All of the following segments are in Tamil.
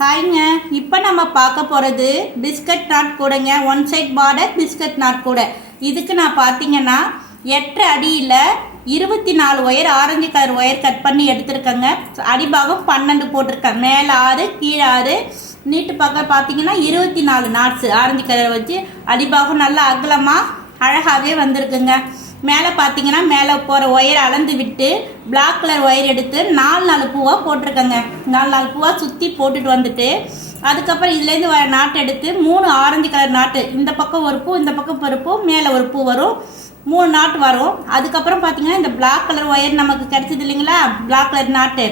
ஹாய்ங்க. இப்போ நம்ம பார்க்க போகிறது பிஸ்கட் நாட் கூடைங்க. One side border biscuit knot கூடை. இதுக்கு நான் பார்த்தீங்கன்னா 8 அடியில் 24 wire orange colour wire cut பண்ணி எடுத்துருக்கேங்க. அடிபாகம் 12 போட்டிருக்கேன். மேலே 6 கீழே 6. நீட்டு பக்கம் பார்த்தீங்கன்னா 24 நாட்ஸு ஆரஞ்சு கலர் வச்சு அடிபாகம் நல்லா அகலமாக அழகாகவே வந்திருக்குங்க. மேலே பார்த்தீங்கன்னா மேலே போகிற ஒயர் அளந்து விட்டு பிளாக் கலர் ஒயர் எடுத்து 4 பூவாக போட்டிருக்கேங்க. 4 பூவாக சுற்றி போட்டுட்டு வந்துட்டு அதுக்கப்புறம் இதுலேருந்து வர நாட்டு எடுத்து 3 ஆரஞ்சு கலர் நாட்டு, இந்த பக்கம் ஒரு பூ இந்த பக்கம் ஒரு பூ மேலே ஒரு பூ வரும், 3 நாட்டு வரும். அதுக்கப்புறம் பார்த்தீங்கன்னா இந்த பிளாக் கலர் ஒயர் நமக்கு கிடைச்சது இல்லைங்களா, பிளாக் கலர் நாட்டு,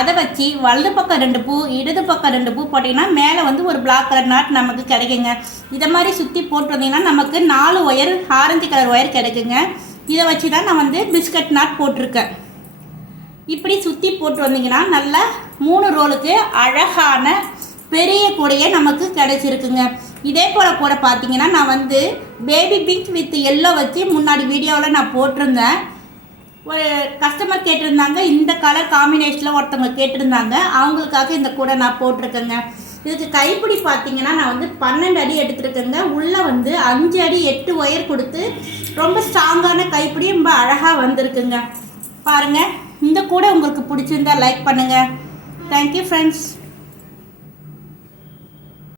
அதை வச்சு வலது பக்கம் 2 பூ இடது பக்கம் 2 பூ போட்டிங்கன்னா மேலே வந்து ஒரு பிளாக் கலர் நாட் நமக்கு கிடைக்குங்க. இதை மாதிரி சுற்றி போட்டு வந்தீங்கன்னா நமக்கு 4 ஒயர் ஆரஞ்சு கலர் ஒயர் கிடைக்குங்க. இதை வச்சு தான் நான் வந்து பிஸ்கட் நாட் போட்டிருக்கேன். இப்படி சுற்றி போட்டு வந்தீங்கன்னா நல்லா 3 ரோலுக்கு அழகான பெரிய கூடையே நமக்கு கிடைச்சிருக்குங்க. இதே போல் கூட பார்த்தீங்கன்னா நான் வந்து பேபி பிங்க் வித் எல்லோ வச்சு முன்னாடி வீடியோவில் நான் போட்டிருந்தேன். ஒரு கஸ்டமர் கேட்டிருந்தாங்க, இந்த கலர் காம்பினேஷனில் ஒருத்தவங்க கேட்டிருந்தாங்க, அவங்களுக்காக இந்த கூடை நான் போட்டிருக்கேங்க. இதுக்கு கைப்பிடி பார்த்தீங்கன்னா நான் வந்து 12 அடி எடுத்துருக்கேங்க. உள்ளே வந்து 5 அடி 8 ஒயர் கொடுத்து ரொம்ப ஸ்ட்ராங்கான கைப்பிடி ரொம்ப அழகாக வந்திருக்குங்க. பாருங்கள், இந்த கூடை உங்களுக்கு பிடிச்சிருந்தா லைக் பண்ணுங்கள். Thank you friends.